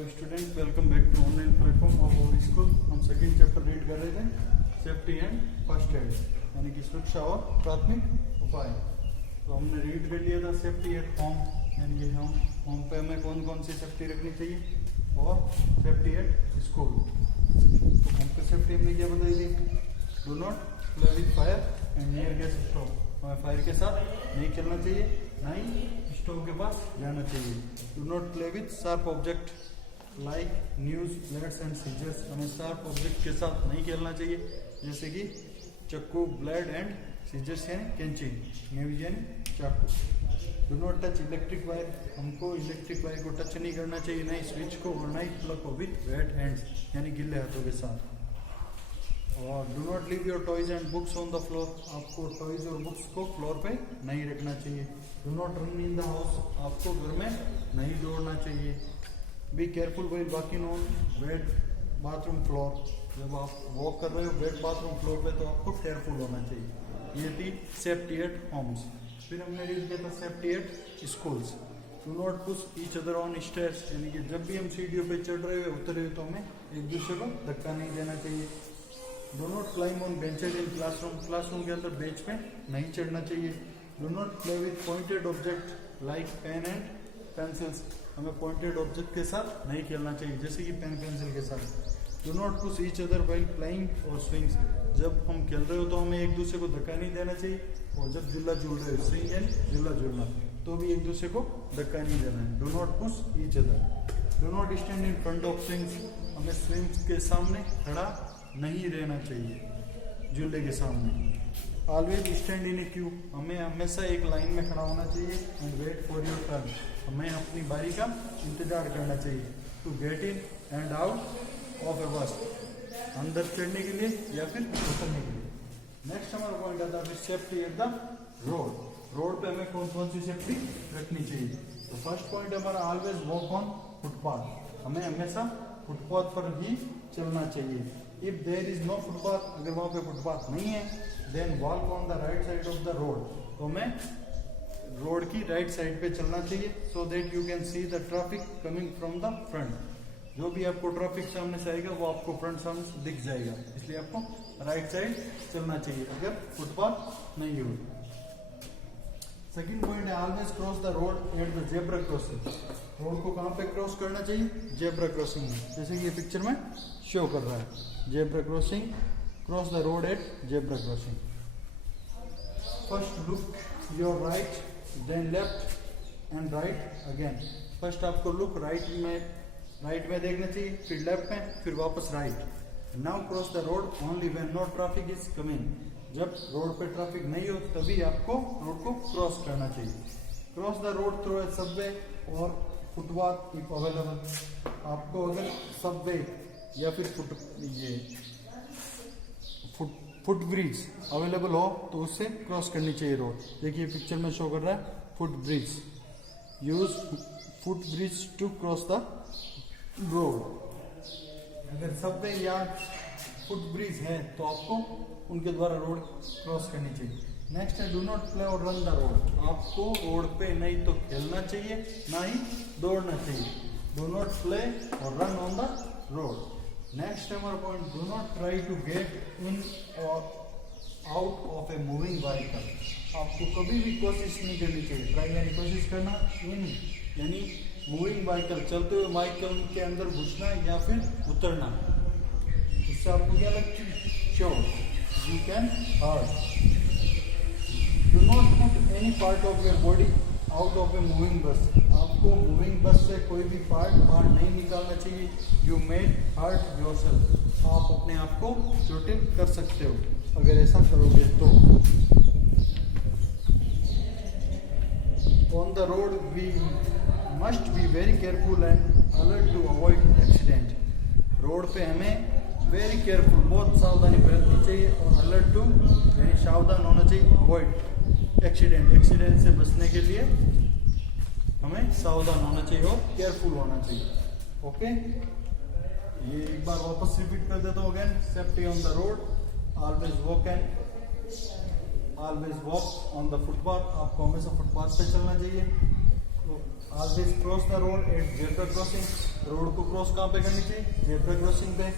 Hello student, welcome back to online platform of our school. हम second chapter read कर रहे थे, safety and first aid, यानी कि सुरक्षा और प्राथमिक उपाय। तो हमने रीड कर लिया था सेफ्टी एट होम, यानी कि हम होम पे हमें कौन कौन सी सेफ्टी रखनी चाहिए, और सेफ्टी एट स्कूल। तो होम पे सेफ्टी हमने क्या बताई थी, do not play with fire and near gas stove. हमें फायर के साथ नहीं खेलना चाहिए, ना ही स्टोव के पास जाना चाहिए। Do not play with sharp object like knives, blades and scissors. हमें शार्प ऑब्जेक्ट के साथ नहीं खेलना चाहिए, जैसे कि चक्कू, ब्लेड एंड सीजर्स हैं कैंची, न्यूज यानी चाकू। Do not touch electric wire. हमको इलेक्ट्रिक वायर को टच नहीं करना चाहिए, ना ही स्विच को और ना ही प्लग को, विथ वेट हैंड्स यानी गिल्ले हाथों के साथ। और do not leave your toys and books on the floor. आपको टॉयज और बुक्स को फ्लोर पे नहीं रखना चाहिए। Do not run in the house. आपको घर में नहीं दौड़ना चाहिए। Be careful while walking on wet bathroom floor. जब आप वॉक कर रहे हो वेट बाथरूम फ्लोर पे, तो आपको केयरफुल होना चाहिए। ये थी सेफ्टी एट होम्स। फिर हमने रीड किया था safety eight schools. Do not push each other on stairs, यानी कि जब भी हम सीढ़ियों पे चढ़ रहे हो, उतर रहे हो, तो हमें एक दूसरे को धक्का नहीं देना चाहिए। Do not climb on benches in classroom. Classroom के अंदर बेंच पे नहीं चढ़ना चाहिए। Do not play with pointed object like pen and pencils. हमें पॉइंटेड ऑब्जेक्ट के साथ नहीं खेलना चाहिए, जैसे कि पेन पेंसिल के साथ। Dough not push each other while playing और स्विंग्स। जब हम खेल रहे हो तो हमें एक दूसरे को धक्का नहीं देना चाहिए, और जब झूला झूल रहे हो, स्विंग यानी झूला झूलना, तो भी एक दूसरे को धक्का नहीं देना है। Do not push each other. Do not stand in front of swings. हमें स्विंग्स के सामने खड़ा नहीं रहना चाहिए, झूले के सामने। Always stand in a queue. हमें हमेशा एक लाइन में खड़ा होना चाहिए। And wait for your turn. हमें अपनी बारी का इंतजार करना चाहिए। To get in and out of a bus. अंदर चढ़ने के लिए या फिर उतरने के लिए। नेक्स्ट हमारा पॉइंट आता है safety at the road. Road पे हमें कौन कौन सी सेफ्टी रखनी चाहिए। तो फर्स्ट पॉइंट हमारा ऑलवेज वॉक ऑन फुटपाथ। हमें हमेशा फुटपाथ पर ही चलना चाहिए। If there is no footpath, अगर वहां पे फुटपाथ नहीं है, then walk on the right side of the road. तो हमें रोड की राइट साइड पे चलना चाहिए, so that you can see the traffic coming from the front. जो भी आपको ट्रैफिक सामने से आएगा वो आपको फ्रंट सामने से दिख जाएगा, इसलिए आपको राइट साइड चलना चाहिए अगर फुटपाथ नहीं हो। सेकंड पॉइंट है always cross the road at the zebra crossing. Road को कहाँ पे क्रॉस करना चाहिए, जेब्रा क्रॉसिंग में, जैसे कि ये पिक्चर में शो कर रहा है। Zebra crossing, cross the road at zebra crossing. First look your right, then left and right again. फर्स्ट आपको लुक राइट में देखना चाहिए, फिर लेफ्ट में, फिर वापस right. Now cross the road only when no traffic is coming. जब रोड पे ट्रैफिक नहीं हो तभी आपको रोड को क्रॉस करना चाहिए। Cross the road through a subway और फुटपाथ इफ अवेलेबल। आपको अगर सबवे या फिर फुट ब्रिज अवेलेबल हो तो उससे क्रॉस करनी चाहिए रोड। देखिए पिक्चर में शो कर रहा है foot bridge. Use foot bridge to cross the road. अगर सबवे या फुट ब्रिज है तो आपको उनके द्वारा रोड क्रॉस करनी चाहिए। नेक्स्ट है डू नॉट प्ले और रन द रोड। आपको रोड पे नहीं तो खेलना चाहिए, ना ही दौड़ना चाहिए। डू नॉट प्ले और run on the road. Next हमारा point, do not try to get in और out of a moving vehicle. आपको कभी भी कोशिश नहीं करनी चाहिए। ट्राई यानी कोशिश करना, इन यानी मूविंग व्हीकल, चलते हुए व्हीकल के अंदर घुसना या फिर उतरना। इससे आपको क्या लगती है, sure you can hurt. Do not put any part of your body out of a moving bus. आपको मूविंग बस से कोई भी पार्ट बाहर नहीं निकालना चाहिए। You may hurt yourself. आप अपने आप को चोटिल कर सकते हो अगर ऐसा करोगे तो। On the road we must be very careful and alert to avoid accident. Road पे हमें वेरी केयरफुल, बहुत सावधानी बरतनी चाहिए, और अलर्ट टू यानी सावधान होना चाहिए, अवॉइड एक्सीडेंट से बचने के लिए हमें सावधान होना चाहिए और केयरफुल होना चाहिए। ओके, ये एक बार वापस रिपीट कर देता हूँ again. Safety on the road, always walk on the footpath. आपको हमेशा फुटपाथ पे चलना चाहिए। Always cross the road at zebra crossing, road को क्रॉस कहाँ पे करनी चाहिए, जेब्रा क्रॉसिंग पे।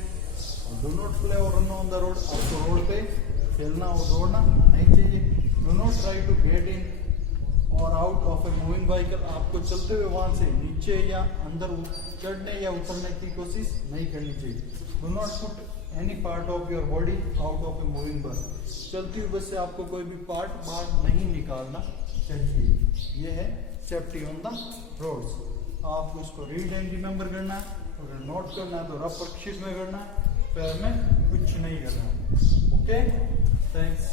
डू नॉट प्ले और रन ऑन द रोड, आपको रोड पे खेलना और दौड़ना नहीं चाहिए। Do not try to get in और out of a moving vehicle, आपको चलते हुए वहां से नीचे या अंदर चढ़ने या उतरने की कोशिश नहीं करनी चाहिए। Do not put any part of your body out of a moving बस, चलती हुई बस से आपको कोई भी पार्ट बाहर नहीं निकालना चाहिए। ये है सेफ्टी ऑन द रोड्स। आपको इसको रीड एंड रिमेंबर करना है, अगर नोट करना है तो रफ वर्कशीट में करना है, पैर में कुछ नहीं करना है। Okay, thanks.